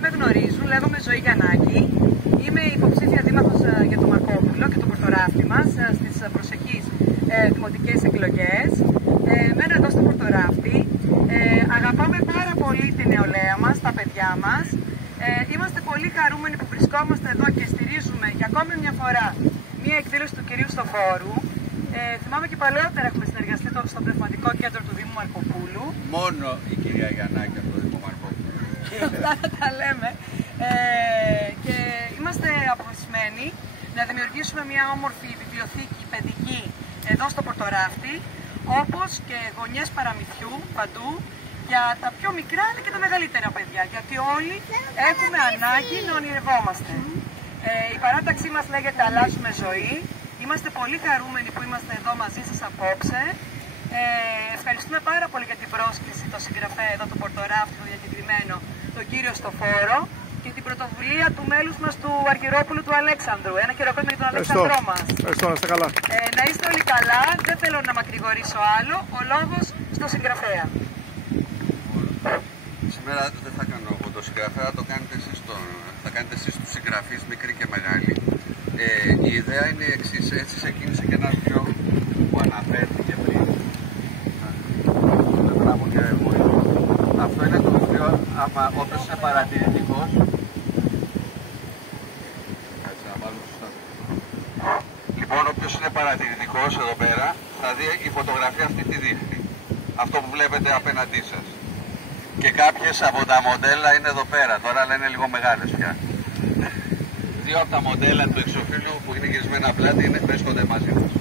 δεν με γνωρίζουν, λέγομαι Ζωή Γιαννάκη. Είμαι υποψήφια δήμαρχος για το Μαρκόπουλο και το πορτοράφτη μας στις προσεχείς δημοτικές εκλογές. Μένω εδώ στο πορτοράφτη. Αγαπάμε πάρα πολύ την νεολαία μας, τα παιδιά μας. Είμαστε πολύ χαρούμενοι που βρισκόμαστε εδώ και στηρίζουμε για ακόμη μια φορά μια εκδήλωση του κυρίου Στοφόρου. Θυμάμαι και παλαιότερα έχουμε συνεργαστεί στο πνευματικό κέντρο του Δήμου Μαρκοπούλου. Μόνο η κυρία Γιαννάκη από το Δήμο Μαρκοπούλου. Αυτά τα λέμε. Και είμαστε αποφασισμένοι να δημιουργήσουμε μια όμορφη βιβλιοθήκη παιδική εδώ στο Πορτοράφτη, όπως και γωνιές παραμυθιού παντού για τα πιο μικρά αλλά και τα μεγαλύτερα παιδιά, γιατί όλοι έχουμε ανάγκη να ονειρευόμαστε. Η παράταξή μας λέγεται «Αλλάζουμε ζωή». Είμαστε πολύ χαρούμενοι που είμαστε εδώ μαζί σας απόψε. Ευχαριστούμε πάρα πολύ για την πρόσκληση, το συγγραφέα εδώ, το Πορτοράφτη, το διακεκριμένο, τον κύριο Στοφόρο, και την πρωτοβουλία του μέλους μας του Αργυρόπουλου του Αλέξανδρου. Ένα χειροκρότημα για τον Αλέξανδρό μας. Ευχαριστώ, να είστε καλά. Να είστε όλοι καλά, δεν θέλω να μακρηγορήσω άλλο, ο λόγος στο συγγραφέα. Σήμερα δεν θα κάνω εγώ το συγγραφέα, θα κάνετε εσείς τους συγγραφείς, μικροί και μεγάλοι. Η ιδέα είναι η εξής, έτσι ξεκίνησε και ένα βιβλίο που αναφέρθηκε πριν. Αυτό είναι το βιβλίο, άμα όποιος είναι παρατηρητικός. Λοιπόν, όποιος είναι παρατηρητικός εδώ πέρα, θα δει η φωτογραφία αυτή τι δείχνει. Αυτό που βλέπετε απέναντί σας. Και κάποιες από τα μοντέλα είναι εδώ πέρα, τώρα αλλά είναι λίγο μεγάλες πια. Δύο από τα μοντέλα του εξωφύλλου που είναι γυρισμένα πλάτη βρίσκονται μαζί μας.